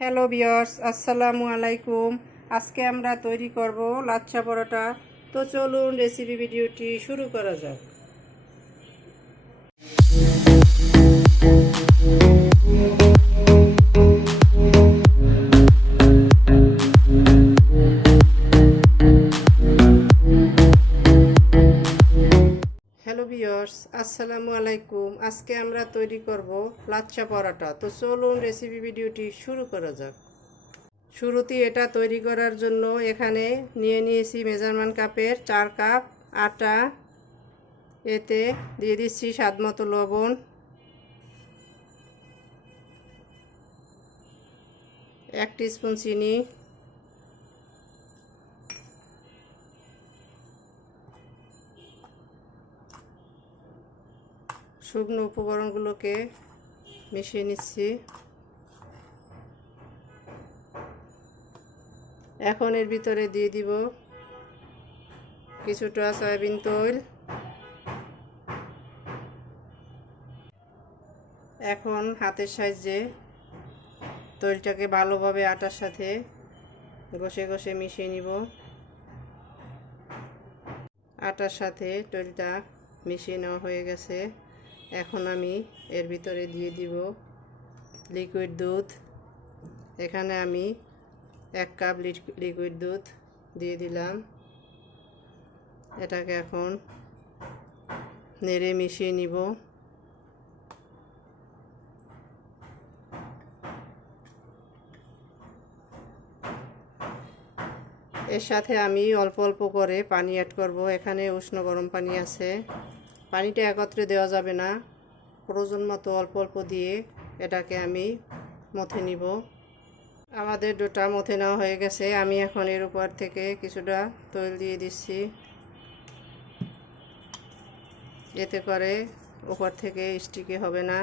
Hello বিয়ার্স আসসালামু আলাইকুম। আজকে আমরা তৈরি করব লাচ্ছা পরোটা। তো চলুন রেসিপি ভিডিওটি শুরু করা যাক। বিয়ার্স আসসালামু আলাইকুম। আজকে আমরা তৈরি করব লাচ্ছা পরোটা। তো চলুন রেসিপি ভিডিওটি শুরু করা যাক। শুরুতে এটা তৈরি করার জন্য এখানে নিয়ে নিয়েছি মেজারমেন্ট কাপের চার কাপ আটা। এতে দিয়ে দিচ্ছি স্বাদ মতো লবণ। এক স্পুন চিনি। শুকনো উপকরণগুলোকে মিশিয়ে নিচ্ছি। এখন এর ভিতরে দিয়ে দিব কিছুটা সয়াবিন তৈল। এখন হাতের সাহায্যে তৈলটাকে ভালোভাবে আটার সাথে ঘষে ঘষে মিশিয়ে নিব। আটার সাথে তৈলটা মিশিয়ে নেওয়া হয়ে গেছে। এখন আমি এর ভিতরে দিয়ে দিব লিকুইড দুধ। এখানে আমি এক কাপ লিকুইড দুধ দিয়ে দিলাম। এটাকে এখন নেড়ে মিশিয়ে নিব। এর সাথে আমি অল্প অল্প করে পানি অ্যাড করব। এখানে উষ্ণ গরম পানি আছে। পানিটা একত্রে দেওয়া যাবে না। প্রয়োজন মতো অল্প অল্প দিয়ে এটাকে আমি মথে নিব। আমাদের ডোটা মথে নেওয়া হয়ে গেছে। আমি এখন এর উপর থেকে কিছুটা তৈল দিয়ে দিচ্ছি। এতে করে উপর থেকে স্টিকে হবে না।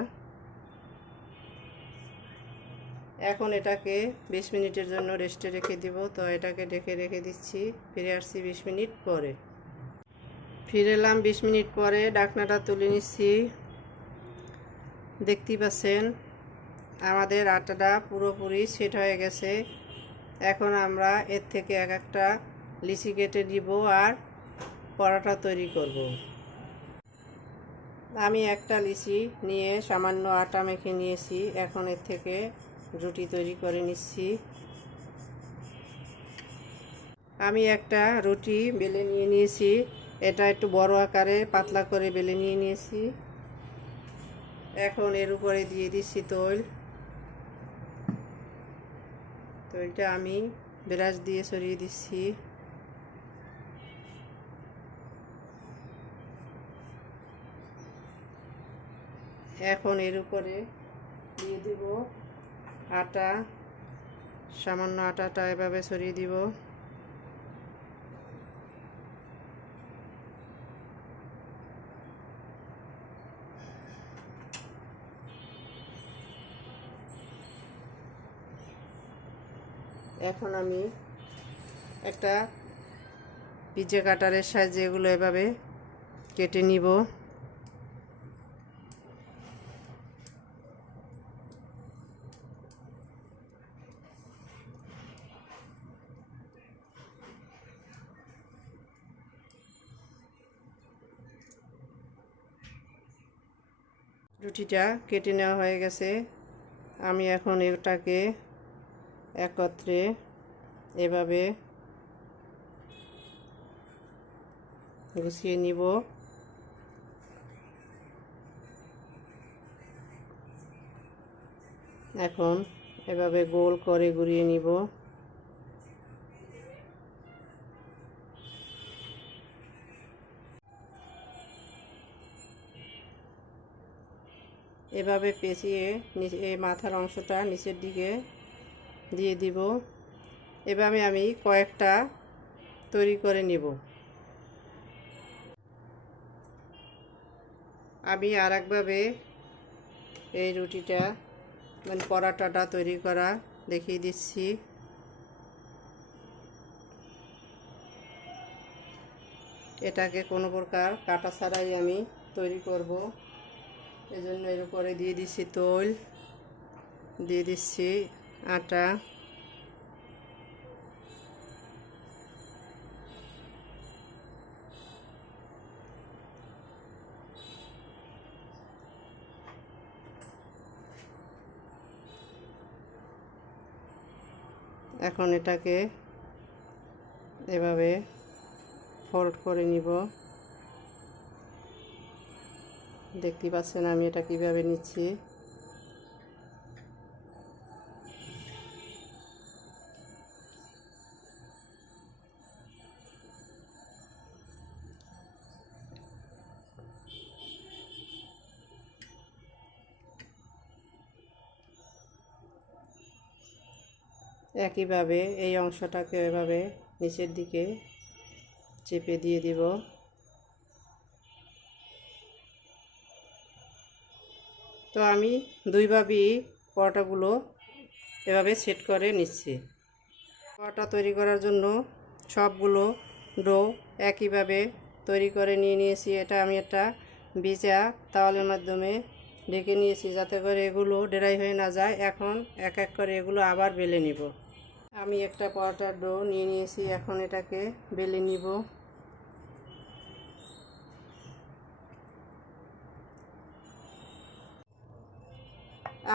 এখন এটাকে বিশ মিনিটের জন্য রেস্টে রেখে দিব। তো এটাকে ডেকে রেখে দিচ্ছি। ফিরে আসছি বিশ মিনিট পরে। ফিরে এলাম, বিশ মিনিট পরে ডাকনাটা তুলে নিচ্ছি। দেখতেই পাচ্ছেন, আমাদের আটাটা পুরোপুরি সেট হয়ে গেছে। এখন আমরা এর থেকে এক একটা লিচি কেটে দিব আর পরোটা তৈরি করব। আমি একটা লিচি নিয়ে সামান্য আটা মেখে নিয়েছি, এখন এর থেকে রুটি তৈরি করে নিচ্ছি। আমি একটা রুটি বেলে নিয়ে নিয়েছি। এটা একটু বড় আকারে পাতলা করে বেলে নিয়ে নিয়েছি। এখন এর উপরে দিয়ে দিচ্ছি তৈল। তৈলটা আমি ব্রাশ দিয়ে সরিয়ে দিচ্ছি। এখন এর উপরে দিয়ে দিব আটা। সামান্য আটাটা এভাবে সরিয়ে দিব। এখন আমি একটা পিজে কাটারের সাহায্যে এগুলো এভাবে কেটে নিব। রুটিটা কেটে নেওয়া হয়ে গেছে। আমি এখন এটাকে একত্রে এভাবে গুছিয়ে নিব। এখন এভাবে গোল করে ঘুরিয়ে নিব। এভাবে পেঁচিয়ে এই মাথার অংশটা নিচের দিকে দিয়ে দিব। এভাবে আমি কয়েকটা তৈরি করে নিব। আমি আর একভাবে এই রুটিটা মানে পরাটাটা তৈরি করা দেখিয়ে দিচ্ছি। এটাকে কোনো প্রকার কাটা ছাড়াই আমি তৈরি করব। এজন্য এর উপরে দিয়ে দিচ্ছি, তৈল দিয়ে দিচ্ছি। আটা। এখন এটাকে এভাবে ফোল্ড করে নিব। দেখতে পাচ্ছেন আমি এটা কীভাবে নিচ্ছি। একইভাবে এই অংশটাকে এভাবে নিচের দিকে চেপে দিয়ে দিব। তো আমি দুইভাবেই পরোটাগুলো এভাবে সেট করে নিচ্ছি। পরোটা তৈরি করার জন্য সবগুলো ডো একইভাবে তৈরি করে নিয়ে নিয়েছি। এটা আমি একটা ভিজা তাওয়ালের মাধ্যমে ঢেকে নিয়েছি যাতে করে এগুলো ডেরাই হয়ে না যায়। এখন এক এক করে এগুলো আবার বেলে নিব। আমি একটা পরোটার ডো নিয়ে নিয়েছি, এখন এটাকে বেলে নিব।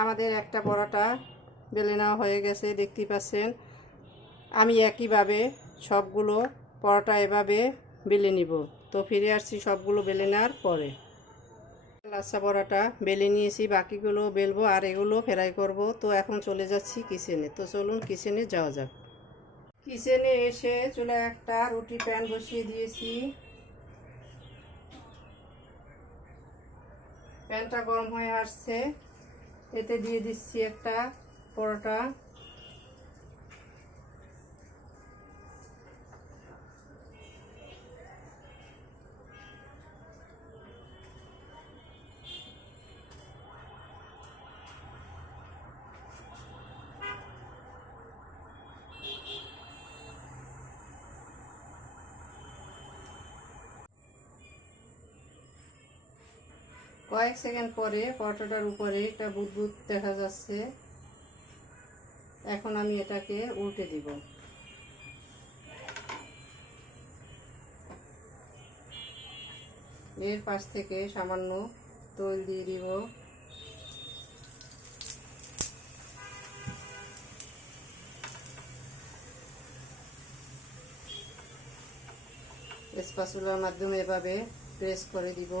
আমাদের একটা পরোটা বেলে নেওয়া হয়ে গেছে দেখতে পাচ্ছেন। আমি একইভাবে সবগুলো পরোটা এভাবে বেলে নিব। তো ফিরে আসছি সবগুলো বেলে নেওয়ার পরে। লাচ্ছা পরোটা বেলে নিয়েছি, বাকিগুলো বেলবো আর এগুলো ফ্রাই করব। তো এখন চলে যাচ্ছি কিচেনে। তো চলুন কিচেনে যাওয়া যাক। কিচেনে এসে চুলে একটা রুটি প্যান বসিয়ে দিয়েছি। প্যানটা গরম হয়ে আসছে। এতে দিয়ে দিচ্ছি একটা পরোটা। কয়েক সেকেন্ড পরে পরোটাটার উপরে একটা বুদবুদ দেখা যাচ্ছে। এখন আমি এটাকে উল্টে দিব। এর পাশ থেকে সামান্য তৈল দিয়ে দিব। স্পাচুলার মাধ্যমে এভাবে প্রেস করে দিব।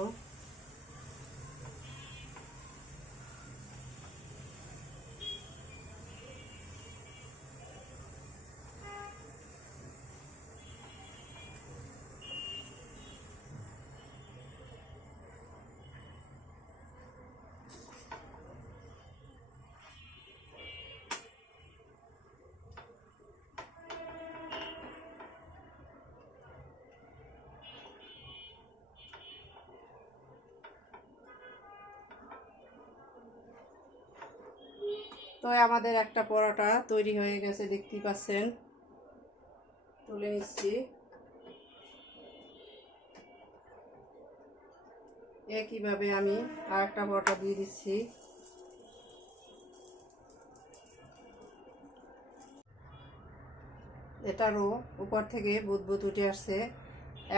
আমাদের একটা পরোটা তৈরি হয়ে গেছে, দেখতেই পাচ্ছেন। তুলে নিচ্ছি। একইভাবে আমি আর একটা পরোটা দিয়ে দিচ্ছি। এটারও উপর থেকে বুদবুদ উঠে আসছে।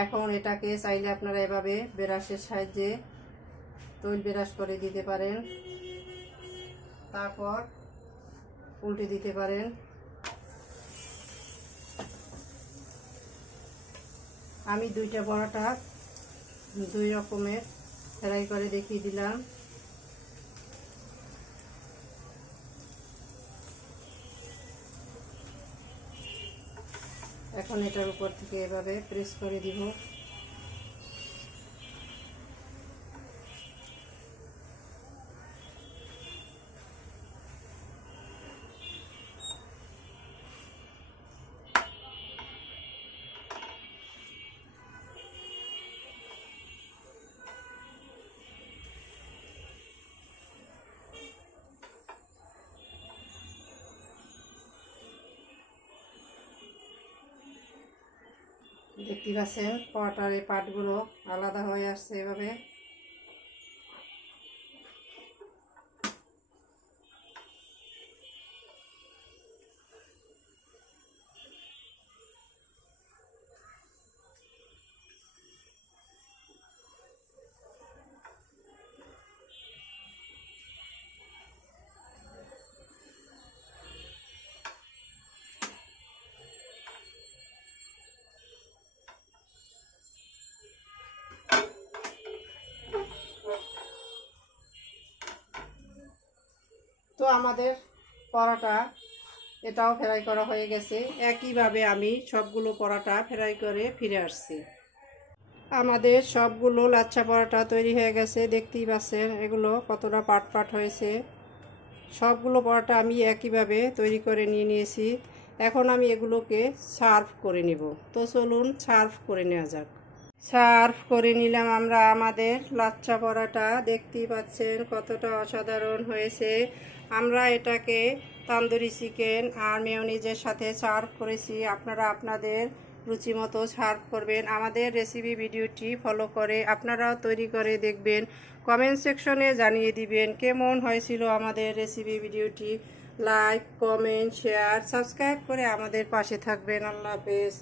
এখন এটাকে চাইলে আপনারা এভাবে ব্রাশের সাহায্যে তৈল ব্রাশ করে দিতে পারেন। তারপর উল্টে দিতে পারেন। আমি দুইটা পরোটা দুই রকমের ফ্রাই করে দেখিয়ে দিলাম। এখন এটার উপর থেকে এভাবে প্রেস করে দিব। দেখতে পাচ্ছেন পরোটার এই পাটগুলো আলাদা হয়ে আসছে এভাবে। তো আমাদের পরোটা এটাও ফ্রাই করা হয়ে গেছে। একইভাবে আমি সবগুলো পরোটা ফ্রাই করে ফিরে আসছি। আমাদের সবগুলো লাচ্ছা পরোটা তৈরি হয়ে গেছে, দেখতেই পাচ্ছেন এগুলো কতটা পাট পাট হয়েছে। সবগুলো পরোটা আমি একইভাবে তৈরি করে নিয়ে নিয়েছি। এখন আমি এগুলোকে সার্ভ করে নিব। তো চলুন সার্ভ করে নেওয়া যাক। সার্ভ করে নিলাম আমরা আমাদের লাচ্চা পরোটা। দেখতেই পাচ্ছেন কতটা অসাধারণ হয়েছে। আমরা এটাকে তান্দুরি চিকেন আর মেয়নিজের সাথে সার্ভ করেছি। আপনারা আপনাদের রুচি মতো সার্ভ করবেন। আমাদের রেসিপি ভিডিওটি ফলো করে আপনারাও তৈরি করে দেখবেন। কমেন্ট সেকশনে জানিয়ে দিবেন কেমন হয়েছিল আমাদের রেসিপি ভিডিওটি। লাইক কমেন্ট শেয়ার সাবস্ক্রাইব করে আমাদের পাশে থাকবেন। আল্লাহ হাফেজ।